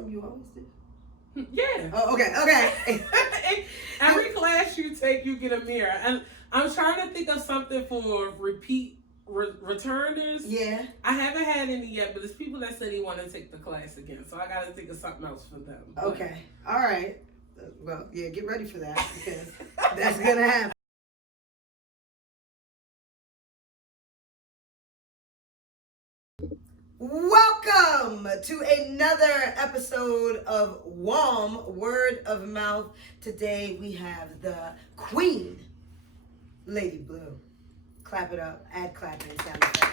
something you always do? Yeah. Oh, okay. Every class you take, you get a mirror. And I'm trying to think of something for repeat returners. Yeah. I haven't had any yet, but it's people that say they want to take the class again. So I got to think of something else for them. Okay. All right. Well, yeah, get ready for that because that's going to happen. Welcome to another episode of WOM, Word of Mouth. Today we have the Queen, Lady Blue. Clap it up, add clapping sound effects.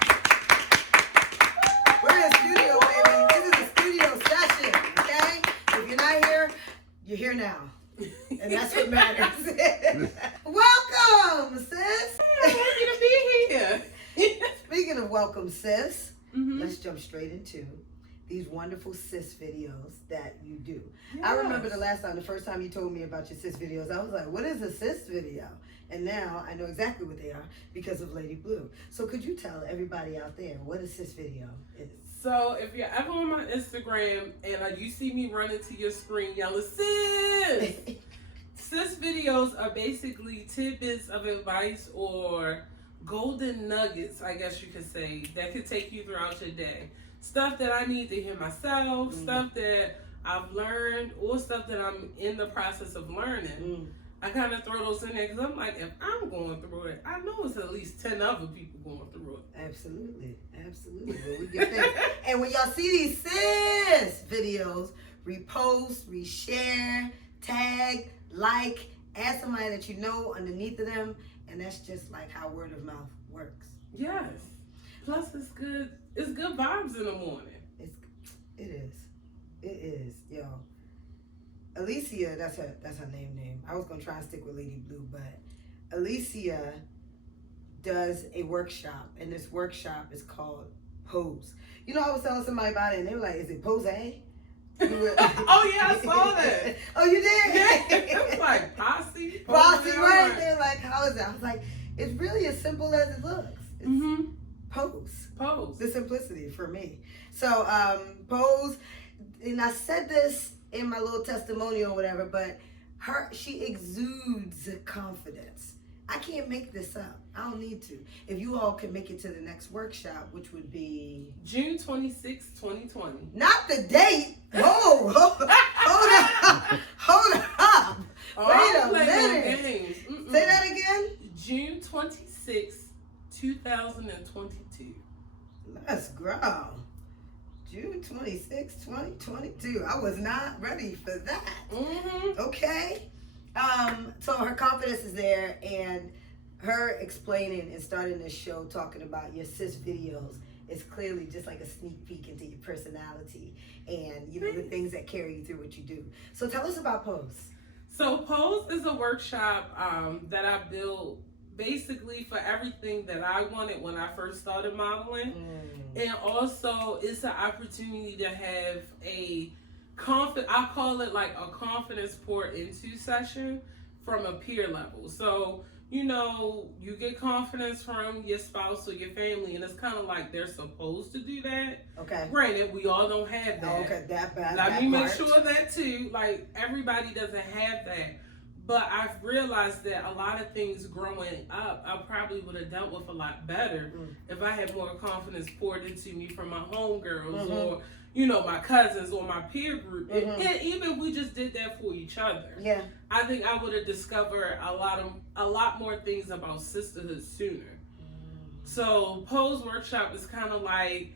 We're in the studio, baby. This is a studio session, okay? If you're not here, you're here now. And that's what matters. Welcome, sis. I'm happy to be here. Speaking of welcome, sis. Let's jump straight into these wonderful sis videos that you do. Yes. I remember the first time you told me about your sis videos, I was like, what is a sis video? And now I know exactly what they are because of Lady Blue. So could you tell everybody out there what a sis video is? So if you're ever on my Instagram and you see me running to your screen yelling, sis! Sis videos are basically tidbits of advice or golden nuggets, I guess you could say, that could take you throughout your day. Stuff that I need to hear myself, stuff that I've learned, or stuff that I'm in the process of learning. I kind of throw those in there because I'm like, if I'm going through it, I know it's at least 10 other people going through it. Absolutely. Well, we get that. And when y'all see these sis videos, repost, reshare, tag, like, add somebody that you know underneath of them. And that's just like how word of mouth works. Yes. Plus, it's good. It's good vibes in the morning. It is, yo. Alicia, that's her name. I was gonna try and stick with Lady Blue, but Alicia does a workshop, and this workshop is called Pose. You know, I was telling somebody about it, and they were like, "Is it Pose?" Oh yeah, I saw that. Oh, you did? Yeah. It was like posse, right? They're like, "How is that?" I was like, "It's really as simple as it looks. It's pose. The simplicity for me." So Pose, and I said this in my little testimonial or whatever, but she exudes confidence. I can't make this up. I don't need to. If you all can make it to the next workshop, which would be June 26, 2020. Not the date. Hold up. Wait a minute. Say that again. June 26, 2022. Let's grow. June 26, 2022. I was not ready for that. Okay. So her confidence is there, and her explaining and starting this show talking about your sis videos is clearly just like a sneak peek into your personality and the things that carry you through what you do. So tell us about Pose. So Pose is a workshop that I built basically for everything that I wanted when I first started modeling. And also it's an opportunity to have I call it like a confidence pour into session from a peer level. So, you get confidence from your spouse or your family, and it's kind of like they're supposed to do that. Okay. Granted, we all don't have that. Okay, that bad. Let me make sure that too. Like, everybody doesn't have that. But I've realized that a lot of things growing up, I probably would have dealt with a lot better if I had more confidence poured into me from my homegirls or, my cousins or my peer group. And even if we just did that for each other. Yeah. I think I would have discovered a lot more things about sisterhood sooner. So Pose Workshop is kind of like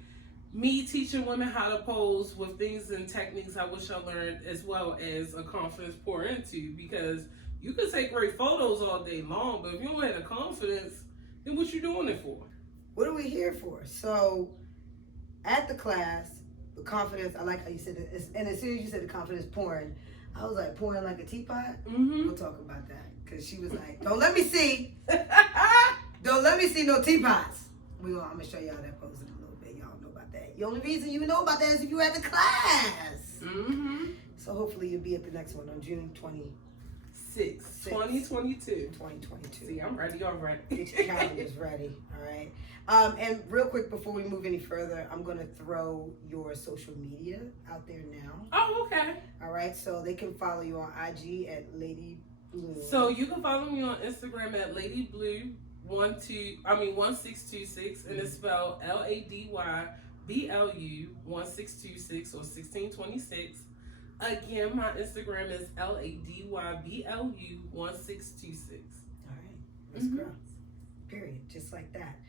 me teaching women how to pose with things and techniques I wish I learned, as well as a confidence pour into, because you can take great photos all day long, but if you don't have the confidence, then what you doing it for? What are we here for? So at the class, the confidence, I like how you said it, and as soon as you said the confidence pouring, I was like, pouring like a teapot? We'll talk about that, because she was like, don't let me see no teapots. I'm going to show y'all that pose in a little bit. Y'all know about that. The only reason you know about that is if you had the class. So hopefully you'll be at the next one on June 26th. 2022. 2022. See, I'm ready already. Get your calendars ready, all right? And real quick, before we move any further, I'm going to throw your social media out there now. Oh, okay. All right, so they can follow you on IG at Lady Blue. So you can follow me on Instagram at Lady Blue 1626, and it's spelled LADYBLU 1626 or 1626. Again, my Instagram is LADYBLU 1626. All right, let's go. Period, just like that.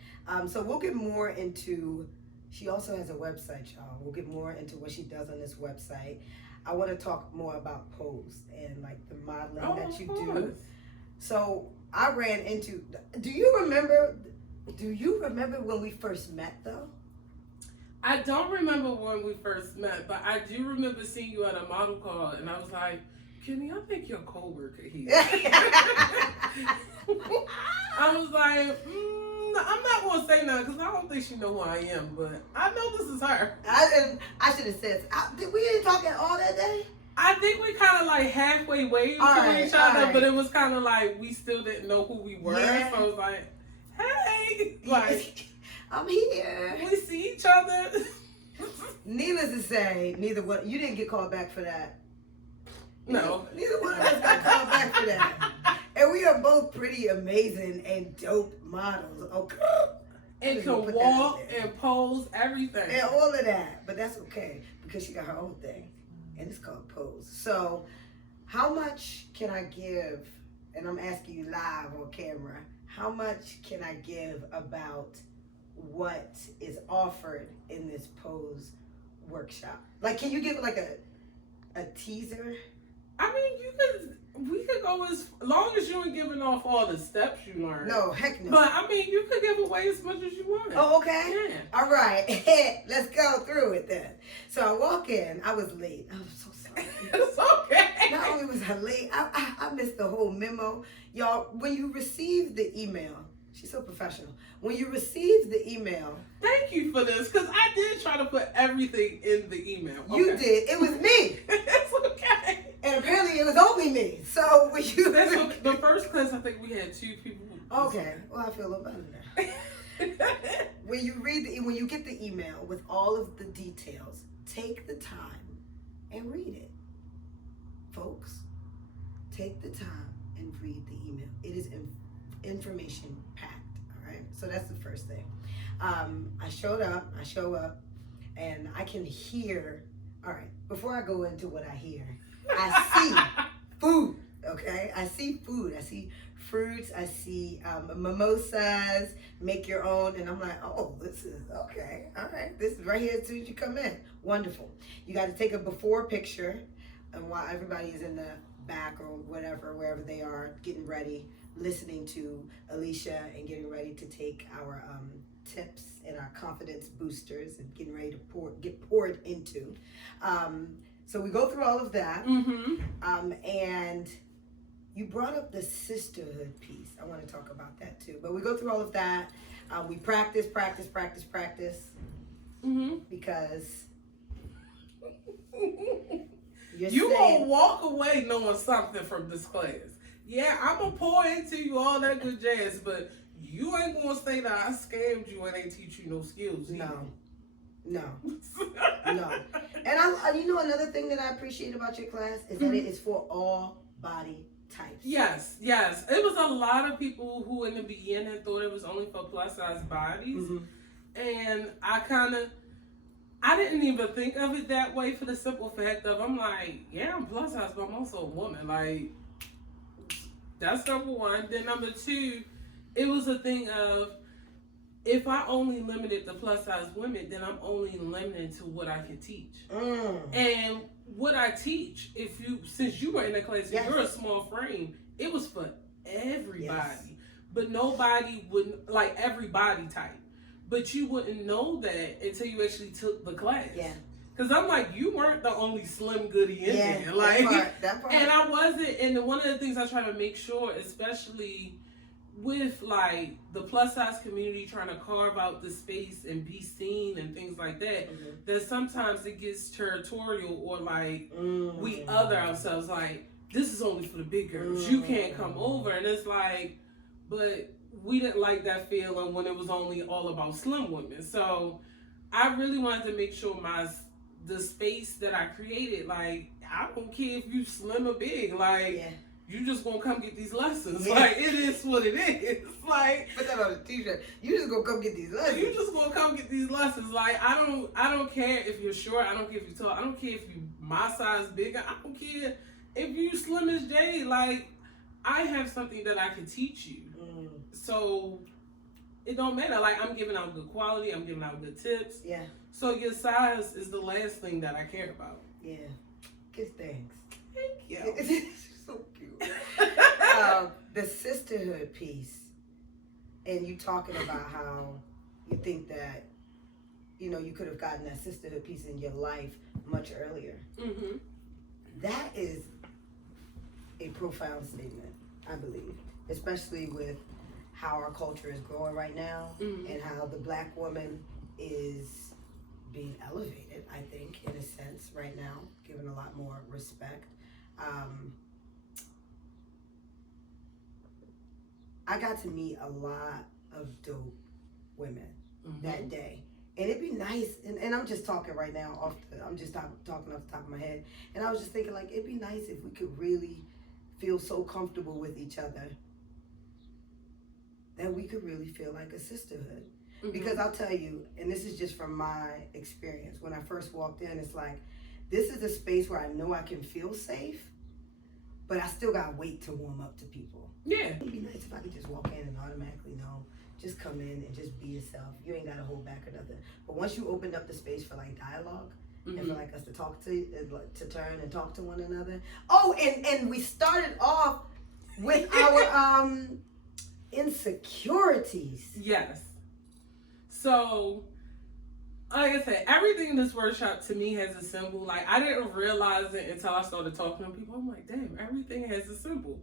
So we'll get more into. She also has a website, y'all. We'll get more into what she does on this website. I want to talk more about Pose and like the modeling that you do. So I ran into. Do you remember when we first met though? I don't remember when we first met, but I do remember seeing you at a model call, and I was like, Kenny, I think your coworker here. I was like, I'm not gonna say nothing because I don't think she know who I am, but I know this is her. I should have said, did we ain't talking all that day? I think we kind of like halfway waved to each other, but it was kind of like we still didn't know who we were. Yeah. So I was like, hey, like, I'm here. We see each other. Needless to say, neither one. You didn't get called back for that. No. Neither one of us got called back for that. And we are both pretty amazing and dope models. Okay. And can walk and pose, everything. And all of that. But that's okay because she got her own thing. And it's called Pose. So how much can I give, and I'm asking you live on camera, how much can I give about what is offered in this Pose workshop? Like, can you give like a teaser? I mean, we could go as long as you ain't giving off all the steps you learned. No, heck no. But I mean, you could give away as much as you want. Oh, okay. Yeah. All right. Let's go through it then. So I walk in. I was late. I'm so sorry. It's okay. Not only was I late, I missed the whole memo. Y'all, when you receive the email, she's so professional. When you receive the email. Thank you for this, because I did try to put everything in the email. Okay. You did. It was me. It's okay. And apparently it was only me. So when you. That's okay. The first class, I think we had 2 people. Okay. Well, I feel a little better now. When you get the email with all of the details, take the time and read it. Folks, take the time and read the email. It is information packed, all right? So that's the first thing. I show up, and I can hear, all right, before I go into what I hear, I see food, okay? I see food. I see fruits. I see mimosas, make your own, and I'm like, oh, this is, okay, all right. This is right here as soon as you come in. Wonderful. You got to take a before picture, and while everybody is in the back or whatever, wherever they are, getting ready, listening to Alicia and getting ready to take our tips and our confidence boosters and getting ready to get poured into. So we go through all of that. And you brought up the sisterhood piece. I want to talk about that too. But we go through all of that. We practice. Because you gonna walk away knowing something from this class. Yeah, I'm gonna pour into you all that good jazz, but you ain't gonna say that I scammed you and ain't teach you no skills. No. And you know another thing that I appreciate about your class is that it is for all body types. Yes. It was a lot of people who in the beginning thought it was only for plus size bodies. And I didn't even think of it that way for the simple fact of I'm like, yeah, I'm plus size, but I'm also a woman. Like, that's number one. Then number two, it was a thing of if I only limited the plus size women, then I'm only limited to what I can teach. And what I teach, since you were in that class, if you're a small frame, it was for everybody. Yes. But nobody would, like every body type. But you wouldn't know that until you actually took the class. Yeah. Because I'm like, you weren't the only slim goodie in there. Like, that part. And I wasn't. And one of the things I try to make sure, especially with like the plus size community trying to carve out the space and be seen and things like that, that sometimes it gets territorial or like we other ourselves. Like, this is only for the big girls. You can't come over. And it's like, but we didn't like that feeling when it was only all about slim women. So I really wanted to make sure the space that I created, like, I don't care if you slim or big, like, you just gonna come get these lessons. Yeah. Like, it is what it is. Like, put that on a t-shirt. You just gonna come get these lessons. You just gonna come get these lessons. Like, I don't care if you're short. I don't care if you're tall. I don't care if you my size bigger. I don't care if you slim as Jay. Like, I have something that I can teach you. So it don't matter. Like, I'm giving out good quality. I'm giving out good tips. Yeah. So your size is the last thing that I care about. Yeah. Good thanks. Thank you. So cute. The sisterhood piece, and you talking about how you think that, you know, you could have gotten that sisterhood piece in your life much earlier. Mm-hmm. That is a profound statement, I believe, especially with how our culture is growing right now, and how the Black woman is being elevated, I think, in a sense, right now, given a lot more respect. I got to meet a lot of dope women that day. And it'd be nice, and I'm just talking right now, I'm just talking off the top of my head. And I was just thinking, like, it'd be nice if we could really feel so comfortable with each other that we could really feel like a sisterhood. Because I'll tell you, and this is just from my experience, when I first walked in, it's like, this is a space where I know I can feel safe, but I still gotta wait to warm up to people. Yeah. It'd be nice if I could just walk in and automatically know, just come in and just be yourself. You ain't gotta hold back or nothing. But once you opened up the space for like dialogue, and for like us to talk to turn and talk to one another. Oh, and we started off with our insecurities. Yes. So, like I said, everything in this workshop to me has a symbol. Like, I didn't realize it until I started talking to people. I'm like, damn, everything has a symbol.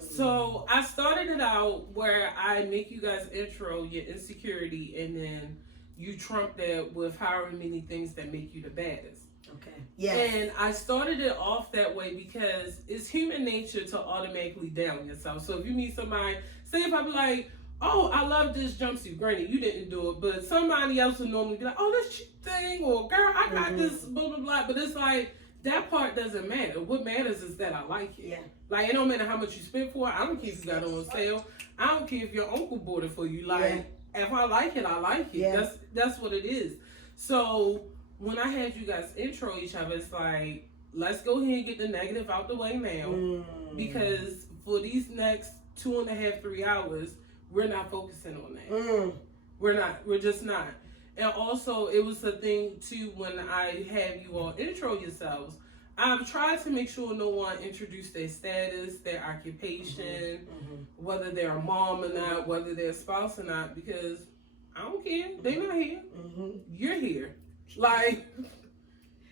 So I started it out where I make you guys intro your insecurity, and then you trump that with however many things that make you the baddest. Okay. Yeah. And I started it off that way because it's human nature to automatically down yourself. So if you meet somebody, say if I be like, oh, I love this jumpsuit. Granted, you didn't do it, but somebody else would normally be like, oh, this cheap thing, or girl, I got this, blah, blah, blah. But it's like, that part doesn't matter. What matters is that I like it. Yeah. Like, it don't matter how much you spend for it. I don't care if you got it on sale. I don't care if your uncle bought it for you. Like, if I like it, I like it. Yeah. That's what it is. So when I had you guys intro each other, it's like, let's go ahead and get the negative out the way now. Because for these next 2.5, 3 hours, we're not focusing on that. We're just not. And also, it was a thing too, when I have you all intro yourselves, I've tried to make sure no one introduced their status, their occupation, whether they're a mom or not, whether they're a spouse or not, because I don't care. They're not here. You're here. Like,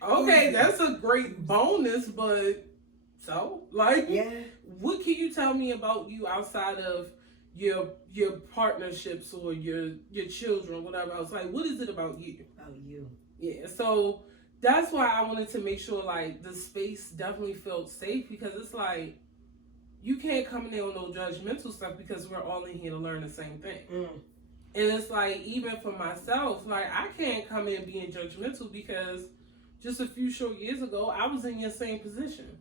okay, that's a great bonus, but so, like, what can you tell me about you outside of your partnerships or your children, whatever else? Like, what is it about you? About you. Yeah, so that's why I wanted to make sure, like, the space definitely felt safe, because it's like, you can't come in there on no judgmental stuff, because we're all in here to learn the same thing. And it's like, even for myself, like, I can't come in being judgmental, because just a few short years ago, I was in your same position.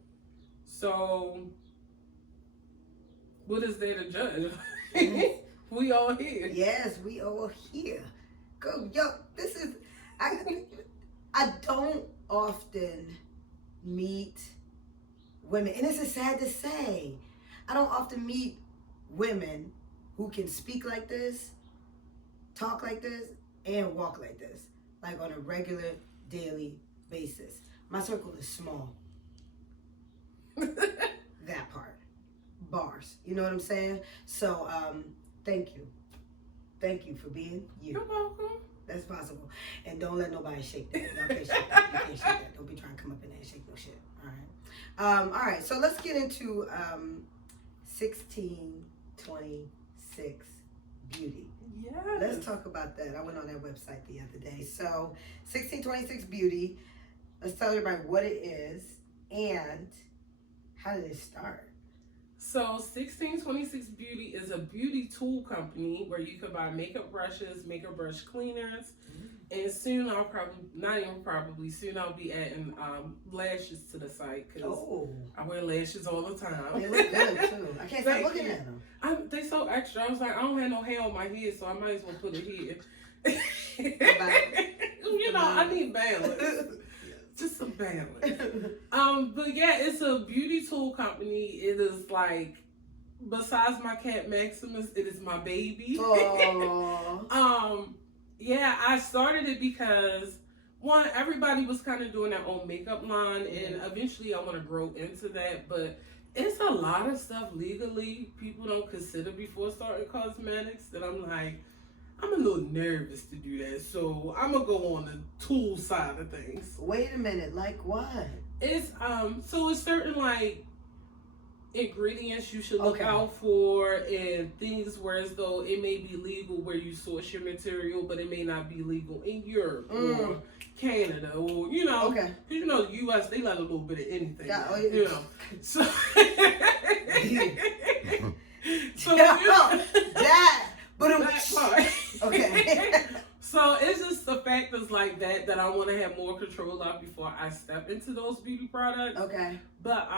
So what is there to judge? We all here. Yes, we all here. Go, yo, this is, I don't often meet women, and this is sad to say, I don't often meet women who can speak like this, talk like this, and walk like this, like on a regular, daily basis. My circle is small. That part. Bars. You know what I'm saying? So, thank you. Thank you for being you. You're welcome. That's possible. And don't let nobody shake that. Y'all can't shake that. You can't shake that. Don't be trying to come up in there and shake no shit. All right, so let's get into 1626 Beauty. Yes. Let's talk about that. I went on their website the other day. So 1626 Beauty, let's tell everybody what it is and How did it start? So 1626 Beauty is a beauty tool company where you can buy makeup brushes, makeup brush cleaners, and soon I'll soon I'll be adding lashes to the site because I wear lashes all the time. They look good too. I can't stop looking at them. They so extra. I was like, I don't have no hair on my head, so I might as well put it here. You know, I need balance. Just some balance. But yeah, it's a beauty tool company. It is like, besides my cat Maximus, it is my baby. Yeah, I started it because one, everybody was kind of doing their own makeup line, and eventually I want to grow into that. But it's a lot of stuff legally people don't consider before starting cosmetics that I'm like, I'm a little nervous to do that, so I'm gonna go on the tool side of things. Wait a minute, like what? It's so it's certain like ingredients you should look out for, and things where as though it may be legal where you source your material, but it may not be legal in Europe or Canada, or you know, because you know the U.S. they let a little bit of anything, you know. So, so that. But okay. So it's just the factors like that I want to have more control of before I step into those beauty products. Okay. But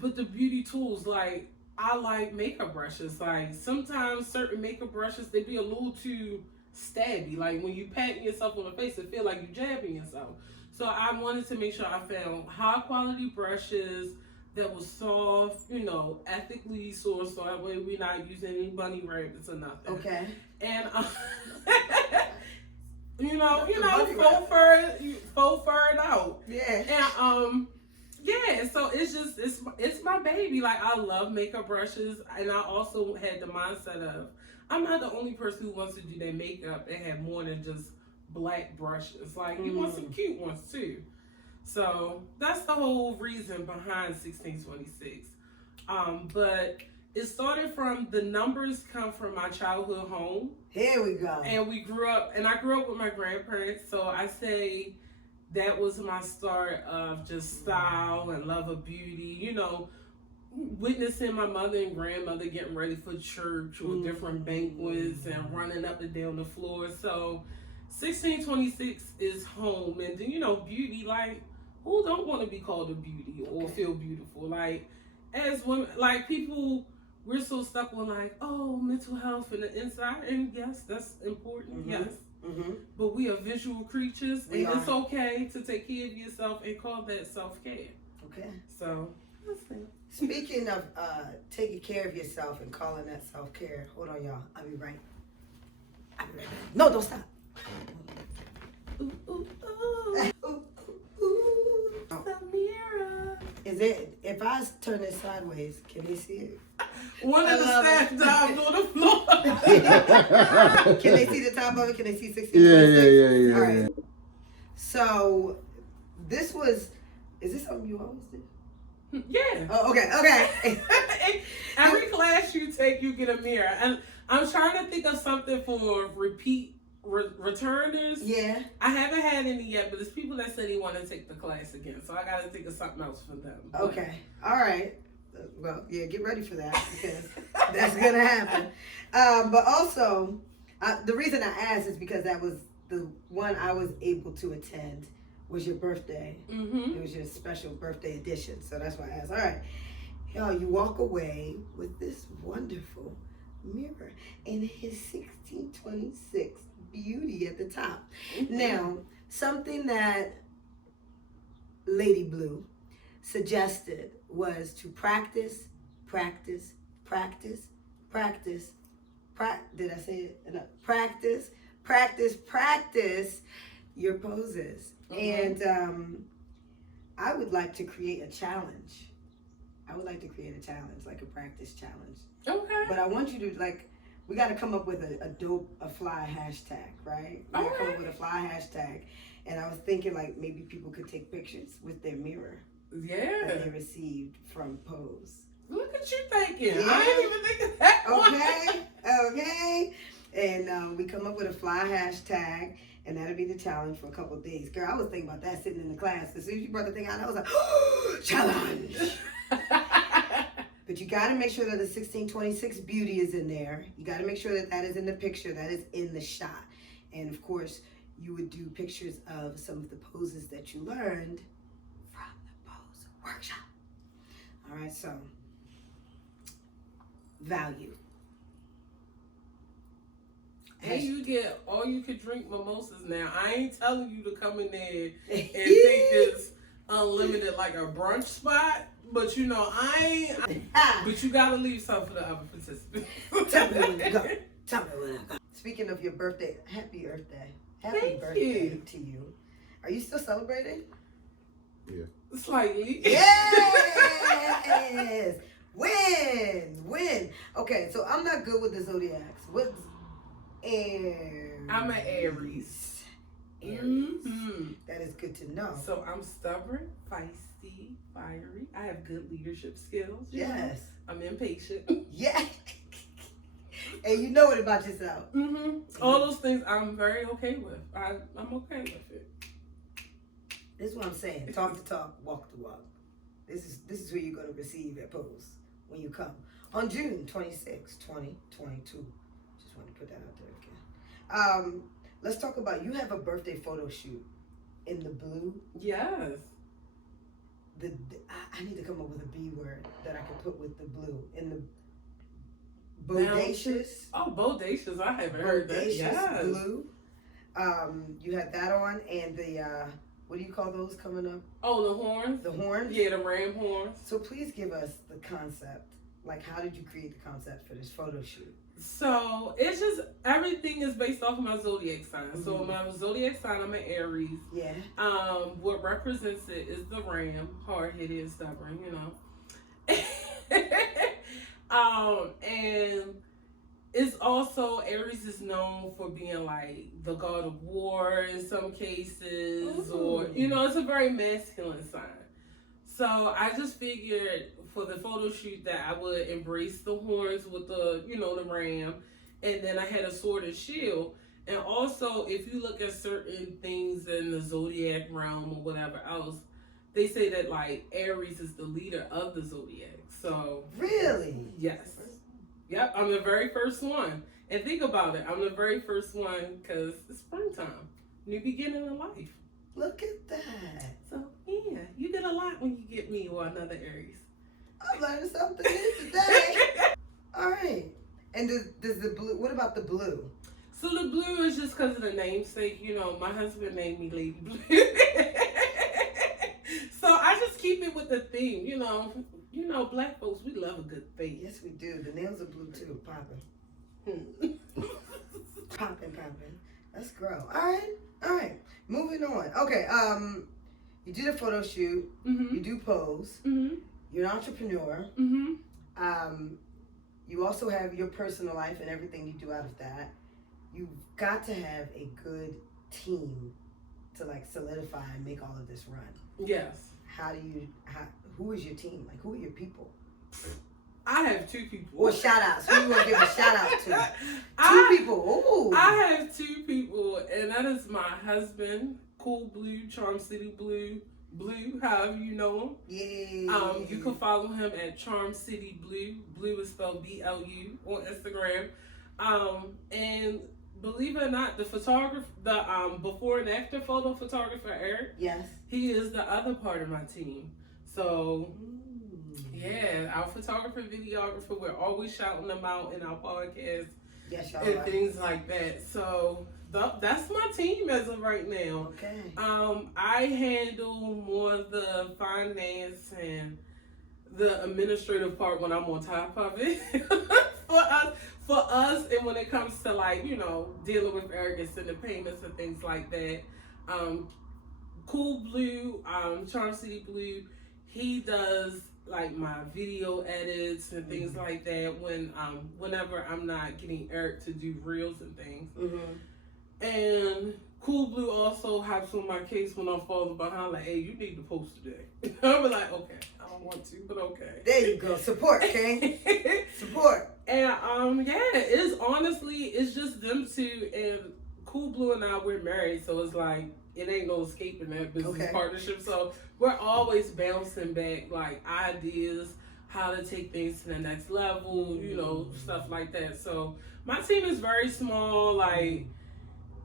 the beauty tools, like I like makeup brushes. Like sometimes certain makeup brushes they be a little too stabby. Like when you patting yourself on the face, it feel like you jabbing yourself. So I wanted to make sure I found high quality brushes that was soft, you know, ethically sourced, so that way we're not using any bunny rabbits or nothing. Okay. And you know, faux fur it out. Yeah. And yeah, so it's my baby. Like I love makeup brushes, and I also had the mindset of I'm not the only person who wants to do their makeup and have more than just black brushes. Like you want some cute ones too. So that's the whole reason behind 1626. But it started from the numbers come from my childhood home. Here we go. And I grew up with my grandparents. So I say that was my start of just style and love of beauty. You know, witnessing my mother and grandmother getting ready for church or different banquets and running up and down the floor. So 1626 is home. And then, you know, beauty, like, who don't want to be called a beauty or feel beautiful? Like, as women, like people, we're so stuck on like, oh, mental health and the inside. And yes, that's important. Yes. But we are visual creatures, and it's okay to take care of yourself and call that self-care. Okay. So, that's it. Speaking of taking care of yourself and calling that self-care, hold on, y'all. I'll be right back. No, don't stop. Ooh, ooh, ooh. The mirror. Is it, if I turn it sideways, can they see it? One of the staff dived on the floor. Can they see the top of it? Can they see 1626? Yeah. All right. So, is this something you always do? Yeah. Oh, okay. Every class you take, you get a mirror. And I'm trying to think of something for repeat returners. Yeah. I haven't had any yet, but it's people that say they want to take the class again. So I got to think of something else for them. Okay. All right. Well, yeah, get ready for that because that's going to happen. But also, the reason I asked is because that was the one I was able to attend was your birthday. It was your special birthday edition. So that's why I asked. All right. Y'all, you walk away with this wonderful mirror and his 1626 beauty at the top. Now, something that Lady Blue suggested was to practice. Did I say it enough? Practice your poses. And I would like to create a challenge. Like a practice challenge. Okay. But I want you to, like, we got to come up with a fly hashtag, right? We got to come up with a fly hashtag. And I was thinking, like, maybe people could take pictures with their mirror. Yeah. That they received from Pose. Look at you thinking. Yeah. I didn't even think of that. Okay. And we come up with a fly hashtag, and that'll be the challenge for a couple of days. Girl, I was thinking about that sitting in the class. As soon as you brought the thing out, I was like, oh, challenge. But you got to make sure that the 1626 beauty is in there. You got to make sure that that is in the picture, that is in the shot. And of course, you would do pictures of some of the poses that you learned from the pose workshop. All right, so value. And you get all you can drink mimosas now. I ain't telling you to come in there and think it's unlimited like a brunch spot. But you know, but you gotta leave some for the other participants. Tell me when you go. Tell me when I go. Speaking of your birthday, happy birthday. Happy Thank birthday you. to you. Are you still celebrating? Yeah. Slightly. Yes! Win! Okay, so I'm not good with the zodiacs. What's Aries? I'm an Aries. Aries. That is good to know. So I'm stubborn, feisty, fiery. I have good leadership skills. you know. Yes. I'm impatient. Yeah. And you know it about yourself. All those things I'm very okay with. I'm okay with it. This is what I'm saying. Talk to talk, walk to walk. This is who you're gonna receive at Pose when you come. On June 26, 2022. Just want to put that out there again. Let's talk about, you have a birthday photo shoot in the blue. Yes. I need to come up with a B word that I can put with the blue. In the bodacious. Oh, bodacious. I haven't heard that. Bodacious Yes. blue. You had that on, and the what do you call those coming up? Oh, the horns? The horns? Yeah, the ram horns. So please give us the concept. Like, how did you create the concept for this photo shoot? So it's just everything is based off of my zodiac sign. So my zodiac sign, I'm an Aries. Yeah. What represents it is the ram, hard-headed and stubborn, you know. And it's also, Aries is known for being like the god of war in some cases, or you know, it's a very masculine sign. So I just figured for the photo shoot that I would embrace the horns with the, you know, the ram, and then I had a sword and shield. And also, if you look at certain things in the zodiac realm or whatever else, they say that like Aries is the leader of the zodiac. So Really? yes, yep, I'm the very first one. And think about it, I'm the very first one because it's springtime, new beginning in life. Look at that. So yeah, you get a lot when you get me or another Aries. I'm learning something new today. All right. And does the blue, what about the blue? So the blue is just because of the namesake. You know, my husband named me Lady Blue. So I just keep it with the theme. You know, black folks, we love a good face. Yes, we do. The nails are blue too. Popping. Popping. Let's grow. All right. Moving on. Okay. You did a photo shoot. You do Pose. You're an entrepreneur. You also have your personal life and everything you do out of that. You've got to have a good team to like solidify and make all of this run. Yes. Who is your team? Like, who are your people? I have two people. Or shout outs. Who you want to give a shout out to? Two people. Ooh. I have two people, and that is my husband, Cool Blue, Charm City Blue, however you know him. Yeah. You can follow him at Charm City Blue. Blue is spelled BLU on Instagram. And believe it or not, the photographer, the before and after photo photographer Eric. Yes. He is the other part of my team. So. Yeah, our photographer, videographer, we're always shouting them out in our podcast and things like that. So that's my team as of right now. Okay. I handle more of the finance and the administrative part when I'm on top of it. for us, and when it comes to like, you know, dealing with Eric and sending payments and things like that. Cool Blue, Charm City Blue, he does like my video edits and things like that whenever I'm not getting Eric to do reels and things. And Cool Blue also hops on my case when I'm falling behind, like, hey, you need to post today. I'll be like, okay, I don't want to, but okay. There you go. Support, King. Support. And it's just them two, and Cool Blue and I, we're married, so it's like it ain't no escaping that business partnership. So we're always bouncing back like ideas, how to take things to the next level, you know, stuff like that. So my team is very small. Like,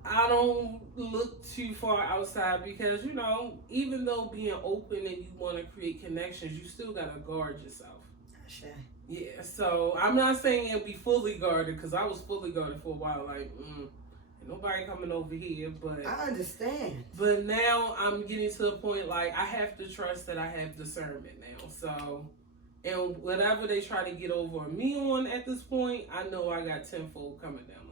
I don't look too far outside because, you know, even though being open and you want to create connections, you still got to guard yourself. Sure. Yeah, so I'm not saying it'll be fully guarded because I was fully guarded for a while. Like, ain't nobody coming over here, but I understand. But now I'm getting to the point like I have to trust that I have discernment now. So, and whatever they try to get over me on at this point, I know I got tenfold coming down.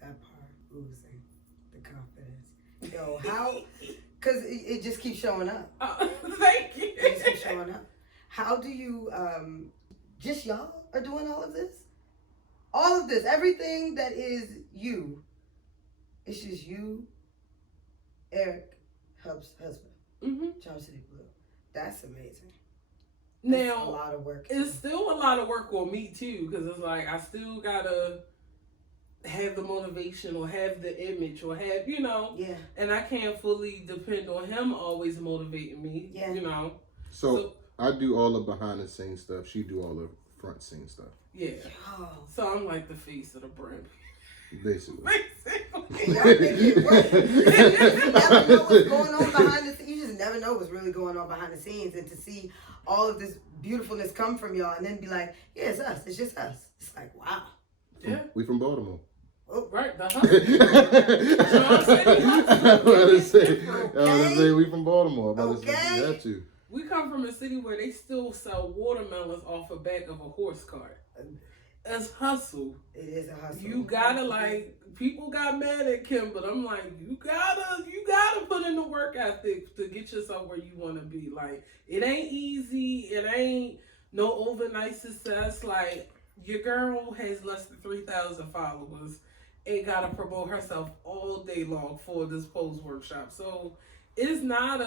That part, losing the confidence. Yo, how? Because it just keeps showing up. Thank you. It just keeps showing up. How do you? Just y'all are doing all of this. All of this, everything that is you, it's just you, Eric, Hub's husband, Charm City Blue. That's amazing. That's Now, a lot of work. It's still a lot of work on me too, because it's like I still gotta have the motivation or have the image or have, you know, and I can't fully depend on him always motivating me, you know. So I do all the behind the scenes stuff. She do all the front scene stuff. Yeah. So I'm like the face of the brand. Basically. Y'all make it work. You never know what's going on behind the scenes. You just never know what's really going on behind the scenes. And to see all of this beautifulnus come from y'all and then be like, yeah, it's us. It's just us. It's like, wow. Yeah. We from Baltimore. Oh, right, the hustle. I was about to say we from Baltimore. I was about to say you have to. We come from a city where they still sell watermelons off the back of a horse cart. It's hustle. It is a hustle. You gotta like, people got mad at Kim, but I'm like, you gotta put in the work ethic to get yourself where you wanna be. Like, it ain't easy. It ain't no overnight success. Like, your girl has less than 3,000 followers and gotta promote herself all day long for this pose workshop. So it's not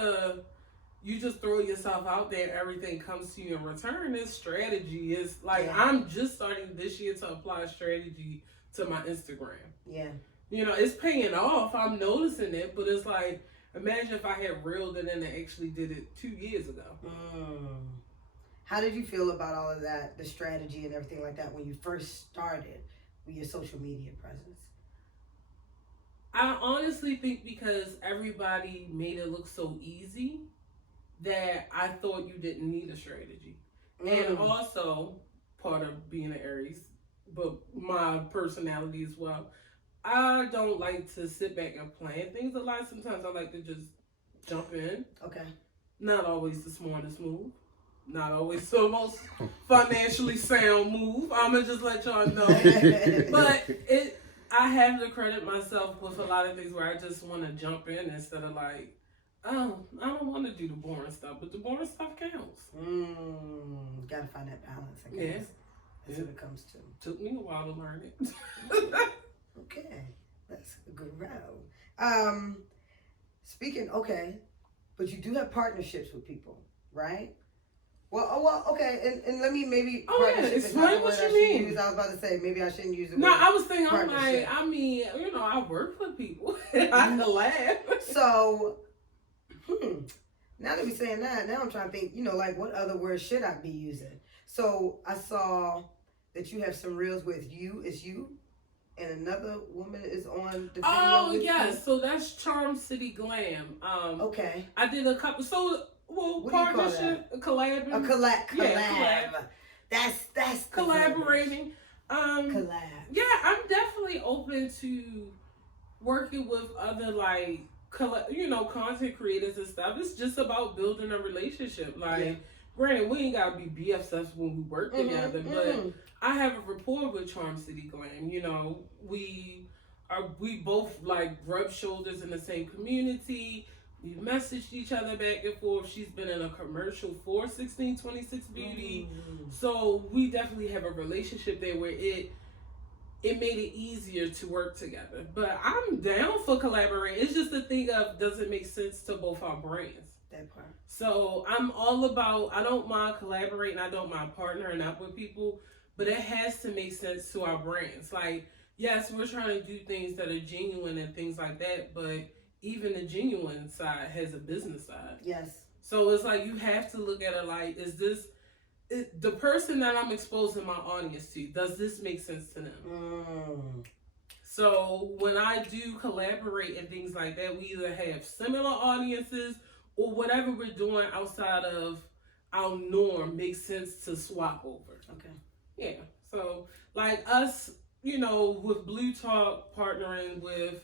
you just throw yourself out there, everything comes to you in return. It's strategy. It's like, I'm just starting this year to apply strategy to my Instagram. Yeah. You know, it's paying off. I'm noticing it, but it's like, imagine if I had reeled it in and actually did it 2 years ago. How did you feel about all of that, the strategy and everything like that when you first started with your social media presence? I honestly think because everybody made it look so easy that I thought you didn't need a strategy. And also, part of being an Aries, but my personality as well, I don't like to sit back and plan things a lot. Sometimes I like to just jump in. Okay. Not always the smartest move. Not always the most financially sound move. I'm going to just let y'all know. But I have to credit myself with a lot of things where I just want to jump in instead of like, oh, I don't want to do the boring stuff, but the boring stuff counts. Gotta find that balance, I guess. That's what it comes to. Took me a while to learn it. Okay, that's a good round. Speaking, but you do have partnerships with people, right? Well, okay, and let me maybe. Explain what you mean. I was about to say maybe I shouldn't use it. No, I was thinking, I work with people. I collab. So. Now that we're saying that, now I'm trying to think, like what other words should I be using? So I saw that you have some reels with it's you, and another woman is on the video. Oh, yes. So that's Charm City Glam. Okay. I did a couple. So, partnership, collab. A collab. Yeah, collab. That's collaborating. Collab. Yeah, I'm definitely open to working with other content creators and stuff. It's just about building a relationship. Granted, we ain't gotta be BFFs when we work together, but I have a rapport with Charm City Glam. We both rub shoulders in the same community. We messaged each other back and forth. She's been in a commercial for 1626 Beauty, so we definitely have a relationship there where it made it easier to work together. But I'm down for collaborating. It's just the thing of, does it make sense to both our brands? That part. So I'm all about, I don't mind collaborating. I don't mind partnering up with people, but it has to make sense to our brands. Yes, we're trying to do things that are genuine and things like that, but even the genuine side has a business side. Yes. So it's you have to look at it is this the person that I'm exposing my audience to, does this make sense to them? Mm. So when I do collaborate and things like that, we either have similar audiences or whatever we're doing outside of our norm makes sense to swap over. Okay. Yeah. So like us, you know, with Blue Talk partnering with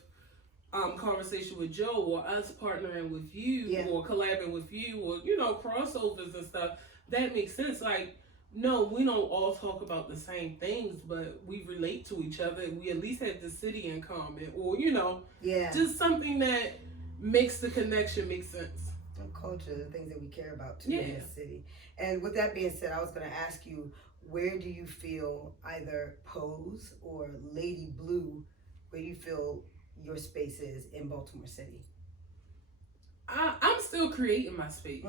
Conversation with Joe, or us partnering with you, or collabing with you, or, you know, crossovers and stuff, that makes sense. Like, no, we don't all talk about the same things, but we relate to each other. We at least have the city in common, or, you know, just something that makes the connection make sense. Culture, the things that we care about too in the city. And with that being said, I was going to ask you, where do you feel either Pose or Lady Blue, where do you feel your space is in Baltimore City? I'm still creating my space.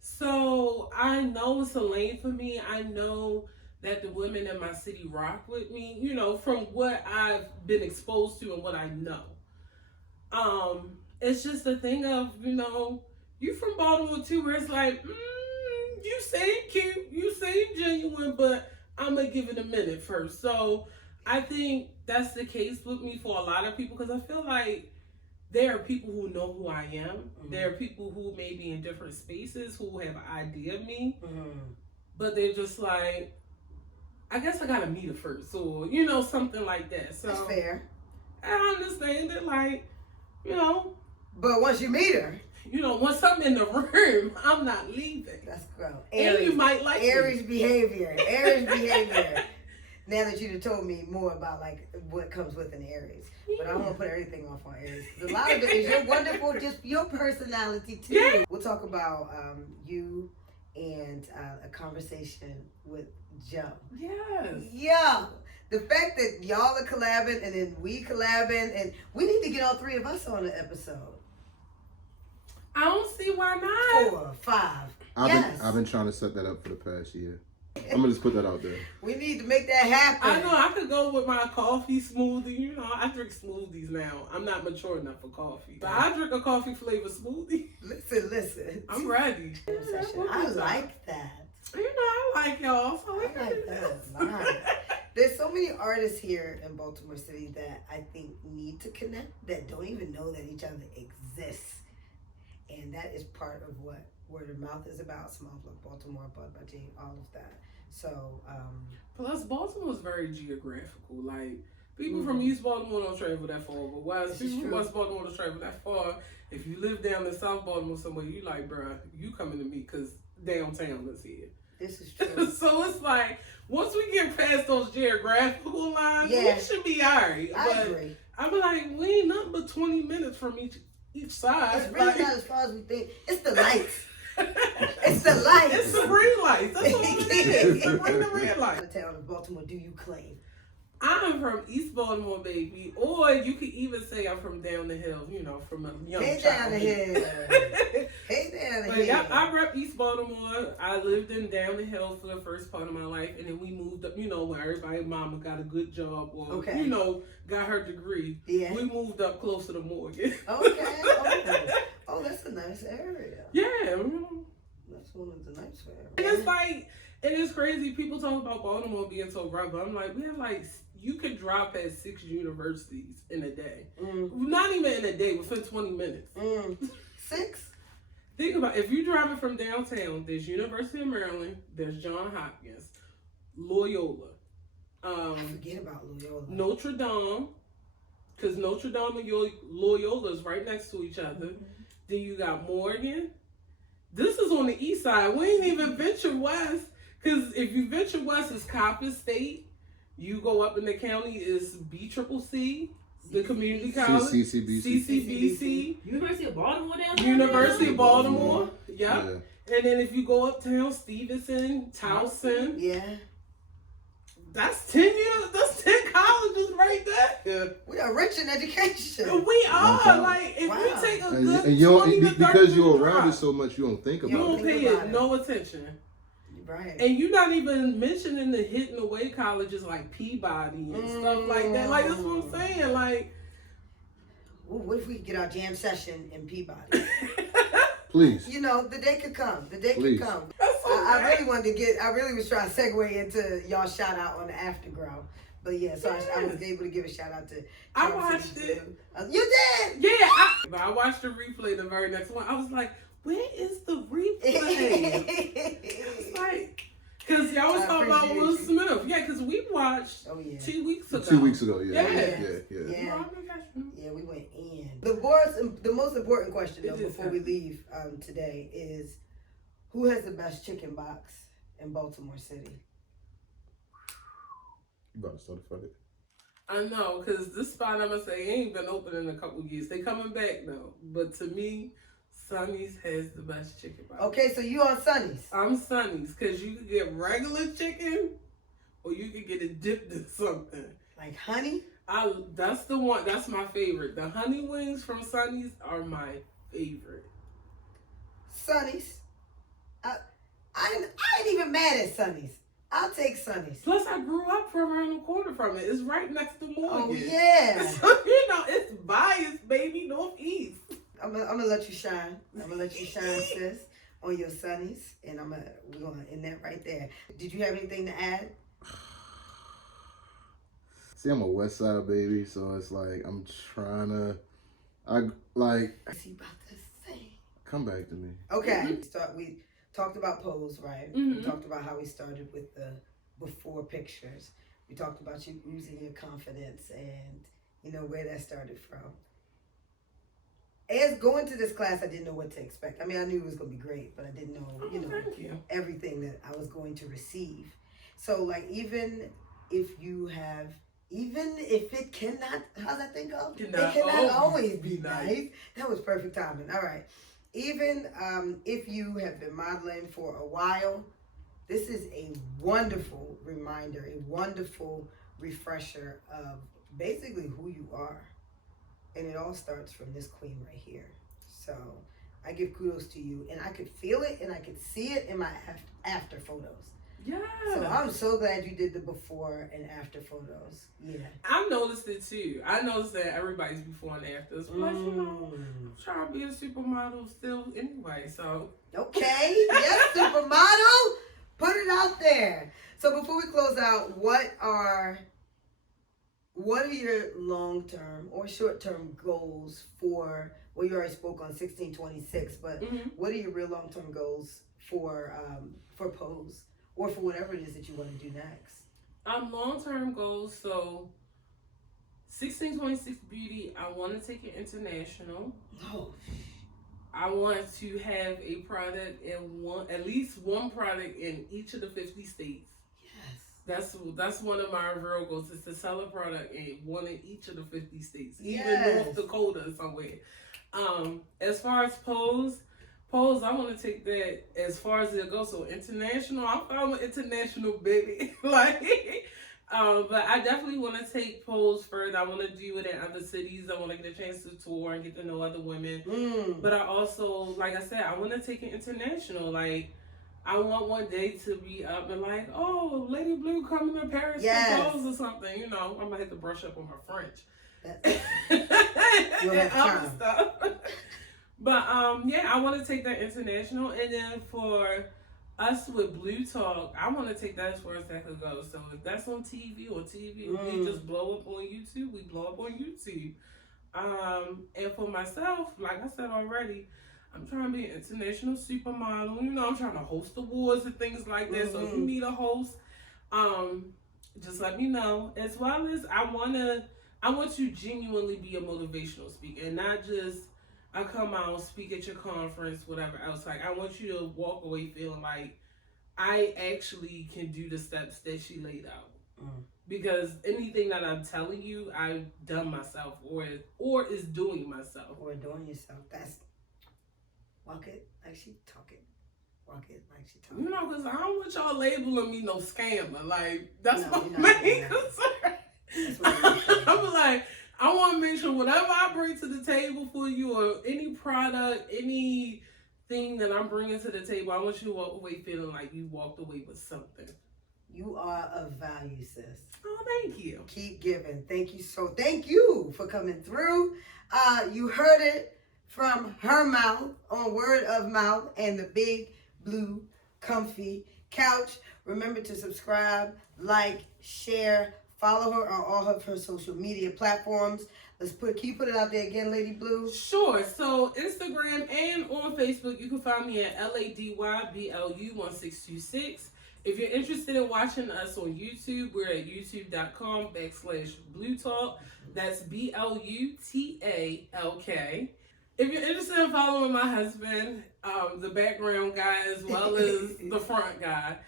So I know it's a lane for me. I know that the women in my city rock with me, you know, from what I've been exposed to and what I know. It's just a thing of, you know, you from Baltimore too, where it's like, you seem cute, you seem genuine, but I'm gonna give it a minute first. So I think that's the case with me for a lot of people, because I feel like there are people who know who I am. There are people who may be in different spaces who have an idea of me, but they're just like, I guess I gotta meet her first, or, you know, something like that. So that's fair. I understand it, like, you know. But once you meet her, you know, once I'm in the room, I'm not leaving. That's gross. And you might like Aries behavior. Aries behavior. Now that you've told me more about like what comes with an Aries, but I don't want to put everything off on Aries. A lot of it is your wonderful, just your personality too. Yeah. We'll talk about you and a conversation with Joe. Yes. Yeah. The fact that y'all are collabing and then we collabing, and we need to get all three of us on the episode. I don't see why not. 4, 5. I've been trying to set that up for the past year. I'm gonna just put that out there. We need to make that happen. I know I could go with my coffee smoothie. You know, I drink smoothies now. I'm not mature enough for coffee, but I drink a coffee flavored smoothie. Listen. I'm ready. I like that. You know, I like y'all. So I like that. There's so many artists here in Baltimore City that I think need to connect, that don't even know that each other exists. And that is part of what Word of Mouth is about. Small Block Baltimore, Bud by Jane, all of that. So, plus Baltimore is very geographical. Like, people from East Baltimore don't travel that far, but people from West Baltimore don't travel that far. If you live down in South Baltimore somewhere, you like, bruh, you coming to me because downtown is here. This is true. So it's like, once we get past those geographical lines, we should be alright. I agree. I be like, we ain't nothing but 20 minutes from each side. It's really not as far as we think. It's the lights. It's the lights. It's the green lights. That's all it is. The green and red lights. What town of Baltimore do you claim? I'm from East Baltimore, baby. Or you could even say I'm from down the hill, you know, from a young child. Down the hill. Hey, down the hill. I rep East Baltimore. I lived in down the hill for the first part of my life. And then we moved up, you know, where everybody's mama got a good job or, you know, got her degree. Yeah. We moved up closer to Morgan. Okay. Oh, that's a nice area. Yeah. That's one of the nice areas. And it's like, and it's crazy. People talk about Baltimore being so rough, but I'm like, we have like, you could drop at 6 universities in a day. Not even in a day, within 20 minutes. 6? Think about it. If you're driving from downtown, there's University of Maryland, there's Johns Hopkins, Loyola. I forget about Loyola. Notre Dame, because Notre Dame and Loyola is right next to each other. Then you got Morgan. This is on the east side. We ain't even venture west, because if you venture west, it's Coppin State. You go up in the county, is BCCC, the community college. CCBC. University of Baltimore down University of Baltimore. Yep. Yeah. And then if you go uptown, Stevenson, Towson. Yeah. That's 10 years. That's 10 colleges right there. We are rich in education. We are. Like, if you take a good and 20 to 30 because you're around it so much, you don't think about it. You don't pay it no attention. Right. And you're not even mentioning the hidden away colleges like Peabody and stuff like that. Like, that's what I'm saying. Like, what if we get our jam session in Peabody? Please. You know, the day could come. The day Please. could come. That's so I bad. really wanted to get. I really was trying to segue into y'all shout out on the Afterglow. But yeah, so I was able to give a shout out to. I Charles watched City it. Blue. You did. Yeah, but I watched the replay the very next one. I was like, where is the replay? It's like, because y'all was talking about Will Smith. Yeah, because we watched 2 weeks ago. 2 weeks ago, yeah. Yeah, we went in. The most important question though before we leave today is, who has the best chicken box in Baltimore City? You about to start a fight? I know, because this spot, I'm going to say, ain't been open in a couple years. They coming back, though. But to me, Sonny's has the best chicken box. Okay, so you on Sonny's? I'm Sonny's, because you can get regular chicken, or you can get it dipped in something. Like honey? That's the one. That's my favorite. The honey wings from Sonny's are my favorite. Sonny's? I ain't even mad at Sonny's. I'll take Sonny's. Plus, I grew up from around the corner from it. It's right next to Morgan. Oh, yeah. So, you know, it's biased, baby, northeast. I'm gonna let you shine. I'm gonna let you shine, sis, on your Sonny's. And we're gonna end that right there. Did you have anything to add? See, I'm a West Side baby, so it's like I'm trying to. What's he about to say? Come back to me. Okay. We talked about pose, right? Mm-hmm. We talked about how we started with the before pictures. We talked about you using your confidence and, you know, where that started from. As going to this class, I didn't know what to expect. I mean, I knew it was going to be great, but I didn't know, Thank you. everything that I was going to receive. So, like, even if it cannot, how's that thing go? It cannot always be nice. That was perfect timing. All right. Even if you have been modeling for a while, this is a wonderful reminder, a wonderful refresher of basically who you are. And it all starts from this queen right here. So I give kudos to you. And I could feel it and I could see it in my after photos. Yeah. So I'm so glad you did the before and after photos. Yeah. I noticed it too. I noticed that everybody's before and after. Plus, you know, I'm trying to be a supermodel still anyway, so. Okay. Yes, supermodel. Put it out there. So before we close out, what are your long-term or short-term goals for, well, you already spoke on 1626, but what are your real long-term goals for Pose? Or for whatever it is that you want to do next. Long-term goals, so 1626 Beauty, I want to take it international. Oh. I want to have a product at least one product in each of the 50 states. Yes. That's one of my real goals, is to sell a product in one in each of the 50 states. Yes. Even North Dakota somewhere. As far as Pose, I want to take that as far as it goes. So international, I'm an international baby. But I definitely want to take Pose further. I want to do it in other cities. I want to get a chance to tour and get to know other women. But I also, like I said, I want to take it international. Like, I want one day to be up and like, oh, Lady Blue coming to Paris for Pose or something. You know, I'm going to have to brush up on my French. And other stuff. But I want to take that international, and then for us with Blue Talk, I want to take that as far as that could go. So if that's on TV, we just blow up on YouTube. We blow up on YouTube. And for myself, like I said already, I'm trying to be an international supermodel. You know, I'm trying to host awards and things like that. So if you need a host, just let me know. As well as I want to genuinely be a motivational speaker, and not just I come out, speak at your conference, whatever else. Like, I want you to walk away feeling like I actually can do the steps that she laid out. Because anything that I'm telling you, I've done myself, or is doing myself. Or doing yourself. That's walk it like she talking. Walk it like she talking. You know, because I don't want y'all labeling me no scammer. Like, that's my main concern. I'm like, I want to make sure whatever I bring to the table for you, or any product, anything that I'm bringing to the table, I want you to walk away feeling like you walked away with something. You are of value, sis. Oh, thank you. Keep giving. Thank you for coming through. You heard it from her mouth on word of mouth and the big blue comfy couch. Remember to subscribe, like, share, follow her on all of her social media platforms. Can you put it out there again, Lady Blue? Sure. So Instagram and on Facebook, you can find me at LADYBLU1626. If you're interested in watching us on YouTube, we're at youtube.com/Blue Talk. That's BLUTALK. If you're interested in following my husband, the background guy as well as the front guy,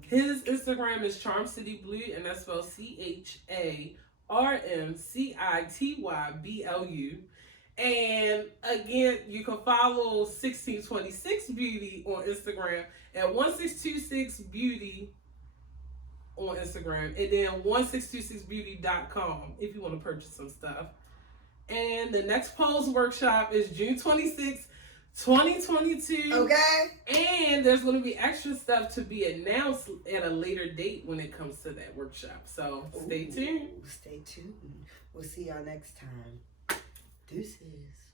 his Instagram is Charm City Blue, and that's spelled CHARMCITYBLU. And again, you can follow 1626 Beauty on Instagram at 1626beauty on Instagram, and then 1626beauty.com if you want to purchase some stuff. And the next pose workshop is June 26th, 2022. Okay. And there's going to be extra stuff to be announced at a later date when it comes to that workshop. So stay tuned. Stay tuned. We'll see y'all next time. Deuces.